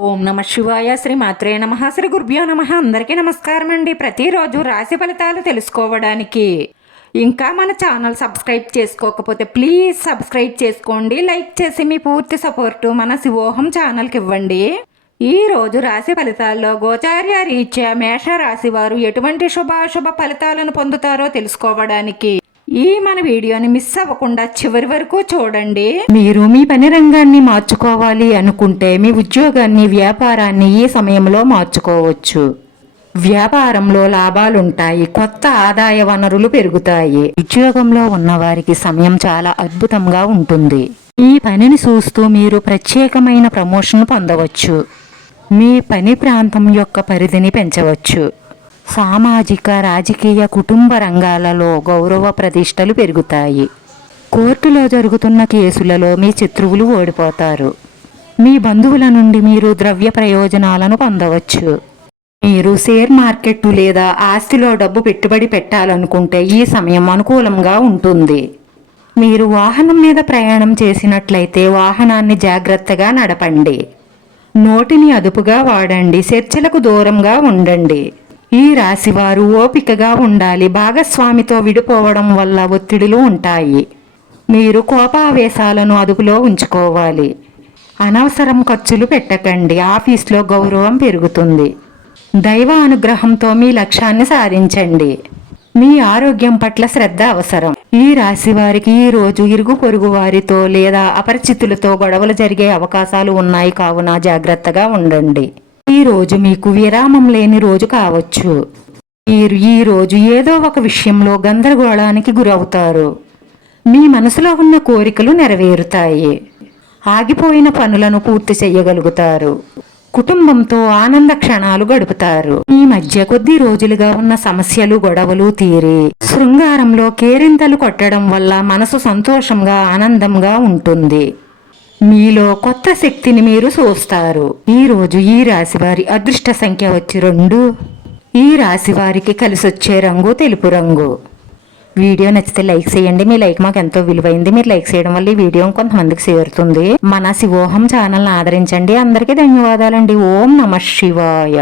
ఓం నమ శివాయ. శ్రీ మాత్రే నమః. శ్రీ గురుభ్యో నమః. అందరికీ నమస్కారం అండి. ప్రతిరోజు రాశి ఫలితాలు తెలుసుకోవడానికి ఇంకా మన ఛానల్ సబ్స్క్రైబ్ చేసుకోకపోతే ప్లీజ్ సబ్స్క్రైబ్ చేసుకోండి. లైక్ చేసి మీ పూర్తి సపోర్టు మన శివోహం ఛానల్కి ఇవ్వండి. ఈ రోజు రాశి ఫలితాల్లో గోచార్య రీత్యా మేష రాశి వారు ఎటువంటి శుభాశుభ ఫలితాలను పొందుతారో తెలుసుకోవడానికి ఈ మన వీడియోని మిస్ అవ్వకుండా చివరి వరకు చూడండి. మీరు మీ పని రంగాన్ని మార్చుకోవాలి అనుకుంటే మీ ఉద్యోగాన్ని వ్యాపారాన్ని ఈ సమయంలో మార్చుకోవచ్చు. వ్యాపారంలో లాభాలుంటాయి, కొత్త ఆదాయ వనరులు పెరుగుతాయి. ఉద్యోగంలో ఉన్నవారికి సమయం చాలా అద్భుతంగా ఉంటుంది. ఈ పనిని చూస్తూ మీరు ప్రత్యేకమైన ప్రమోషన్ పొందవచ్చు. మీ పని ప్రాంతం యొక్క పరిధిని పెంచవచ్చు. సామాజిక, రాజకీయ, కుటుంబ రంగాలలో గౌరవ ప్రతిష్టలు పెరుగుతాయి. కోర్టులో జరుగుతున్న కేసులలో మీ శత్రువులు ఓడిపోతారు. మీ బంధువుల నుండి మీరు ద్రవ్య ప్రయోజనాలను పొందవచ్చు. మీరు షేర్ మార్కెట్ లేదా ఆస్తిలో డబ్బు పెట్టుబడి పెట్టాలనుకుంటే ఈ సమయం అనుకూలంగా ఉంటుంది. మీరు వాహనం మీద ప్రయాణం చేసినట్లయితే వాహనాన్ని జాగ్రత్తగా నడపండి. నోటిని అదుపుగా వాడండి. చర్చలకు దూరంగా ఉండండి. ఈ రాశివారు ఓపికగా ఉండాలి. భాగస్వామితో విడిపోవడం వల్ల ఒత్తిడులు ఉంటాయి. మీరు కోపావేశాలను అదుపులో ఉంచుకోవాలి. అనవసరం ఖర్చులు పెట్టకండి. ఆఫీస్లో గౌరవం పెరుగుతుంది. దైవ అనుగ్రహంతో మీ లక్ష్యాన్ని సాధించండి. మీ ఆరోగ్యం పట్ల శ్రద్ధ అవసరం. ఈ రాశి వారికి ఈ రోజు ఇరుగు పొరుగు వారితో లేదా అపరిచితులతో గొడవలు జరిగే అవకాశాలు ఉన్నాయి, కావున జాగ్రత్తగా ఉండండి. ఈ రోజు మీకు విరామం లేని రోజు కావచ్చు. మీరు ఈ రోజు ఏదో ఒక విషయంలో గందరగోళానికి గురవుతారు. మీ మనసులో ఉన్న కోరికలు నెరవేరుతాయి. ఆగిపోయిన పనులను పూర్తి చేయగలుగుతారు. కుటుంబంతో ఆనంద క్షణాలు గడుపుతారు. ఈ మధ్య కొద్ది రోజులుగా ఉన్న సమస్యలు, గొడవలు తీరి శృంగారంలో కేరింతలు కొట్టడం వల్ల మనసు సంతోషంగా, ఆనందంగా ఉంటుంది. మీలో కొత్త శక్తిని మీరు చూస్తారు. ఈ రోజు ఈ రాశి వారి అదృష్ట సంఖ్య వచ్చి 2. ఈ రాశి వారికి కలిసొచ్చే రంగు తెలుపు రంగు. వీడియో నచ్చితే లైక్ చేయండి. మీ లైక్ మాకు ఎంతో విలువైంది. మీరు లైక్ చేయడం వల్ల ఈ వీడియో కొంతమందికి చేరుతుంది. మన శివోహం ఛానల్ని ఆదరించండి. అందరికీ ధన్యవాదాలండి. ఓం నమ శివాయ.